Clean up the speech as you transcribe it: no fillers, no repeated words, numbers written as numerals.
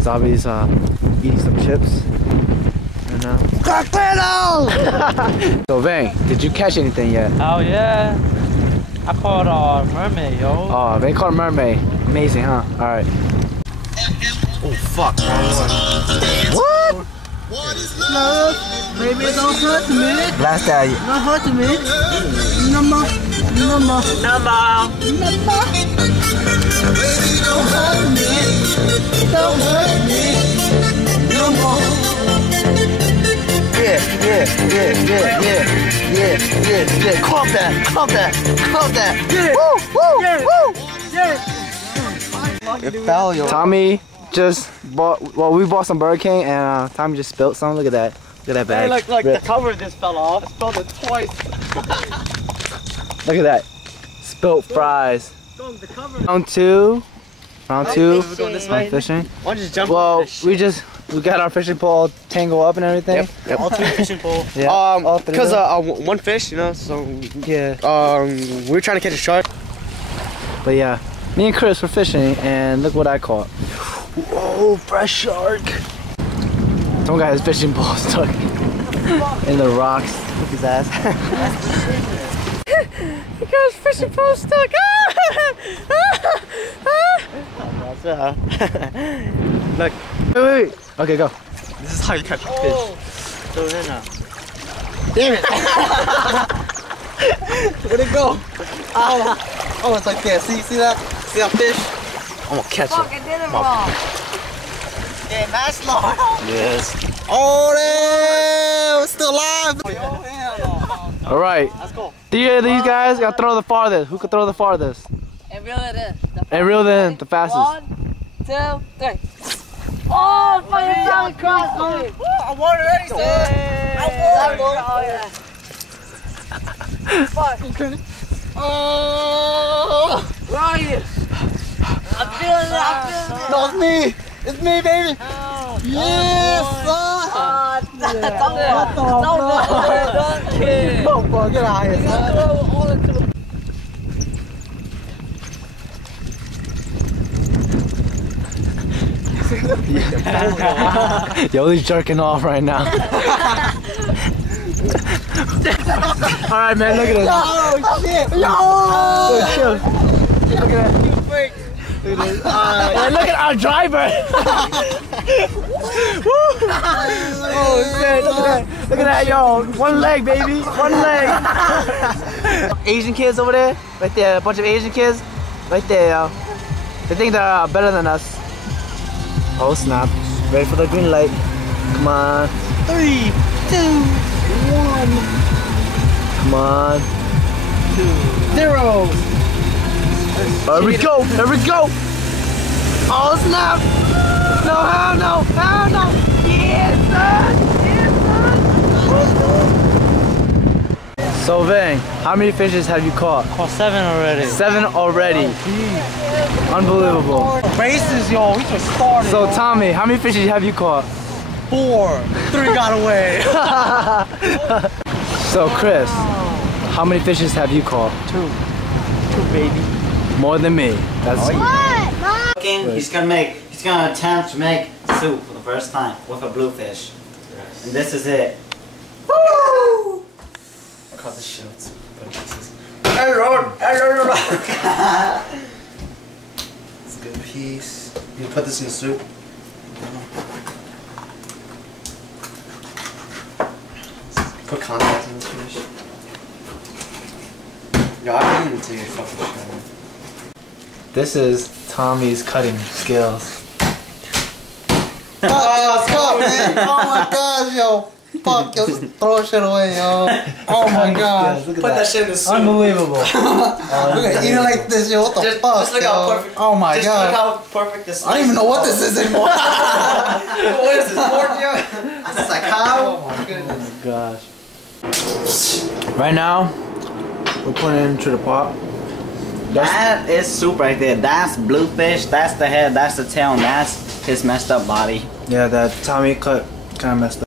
Zobby's eating some chips. And So Vang, did you catch anything yet? Oh yeah. I caught a mermaid, yo. Oh, Vang caught a mermaid. Amazing, huh? Alright. Oh fuck. What? No, baby, don't hurt me. Blast that. Don't hurt me. Number. Don't hurt me. Don't hurt me. Yeah. Caught that. Yeah. Woo. It fell, yo. Tommy just bought, we bought some Burger King and Tommy just spilled some. Look at that. Look at that bag. Hey, look, the cover just fell off. I spilled it twice. Look at that. Spilt fries. The cover. Round two. We're going this way. Fishing. Why don't you just jump Well, on this we got our fishing pole tangled up and everything. Yep. all three fishing pole. Yeah. all three Because of them. one fish, you know, so Yeah. we were trying to catch a shark. But yeah, me and Chris were fishing and look what I caught. Whoa, fresh shark. Someone got his fishing pole stuck in the rocks. Look his ass. He got his fishing pole stuck. Look. Wait. Okay, go. This is how you catch a fish. Throw it in now. Damn it! Where'd it go? Oh, it's like that. See that? See that fish? I'm gonna catch it. I did it wrong. Yeah, nice Lord. Yes. Oh, damn! It's still alive. All right. Let's go. Three of these guys gotta throw the farthest. Who can throw the farthest? And reel it in. And reel it in the fastest. 1, 2, 3. Oh, fucking down across me. I won already, sir. Oh, yeah. Fuck. Oh! Where are you? I'm feeling it. No, it's me. It's me, baby. Yes, son. Don't get out of here, son. Yo's jerking off right now. Alright, man, look at this. Oh, shit. No. Look at that. And look at our driver. Oh, shit. Look at that. Look at that, yo. One leg, baby. One leg. Asian kids over there. Right there. A bunch of Asian kids. Right there, yo. They think they're better than us. Oh snap. Ready for the green light. Come on. 3, 2, 1. Come on. 0. There we go. There we go. Oh snap. No, hell no. Hell no. Yes, son. Yes, son. So Vang, how many fishes have you caught? Caught 7 already. 7 already. Unbelievable. Races, yo. We just started. So Tommy, how many fishes have you caught? 4. 3 got away. So Chris, how many fishes have you caught? 2, baby. More than me. That's He's gonna attempt to make soup for the first time with a bluefish. And this is it. Woo! I caught the shit. It's a good piece. You put this in the soup. Put contact in this fish. Yo, I didn't even take a fucking shower. This is Tommy's cutting skills. Oh, stop, man. Oh my gosh, yo. Fuck, yo, just throw shit away, yo. Oh my gosh. Look at Put that shit in the soup. Unbelievable. Look at eat it like this, yo. What the fuck? Just look how perfect. Oh my Just god. look how perfect this. I don't even know what this is anymore. What is this, pork, yo? This is like how. Oh my goodness. Gosh. Right now, we're putting it into the pot. That is soup right there. That's bluefish. That's the head. That's the tail. And that's his messed up body. Yeah, that Tommy cut kind of messed up.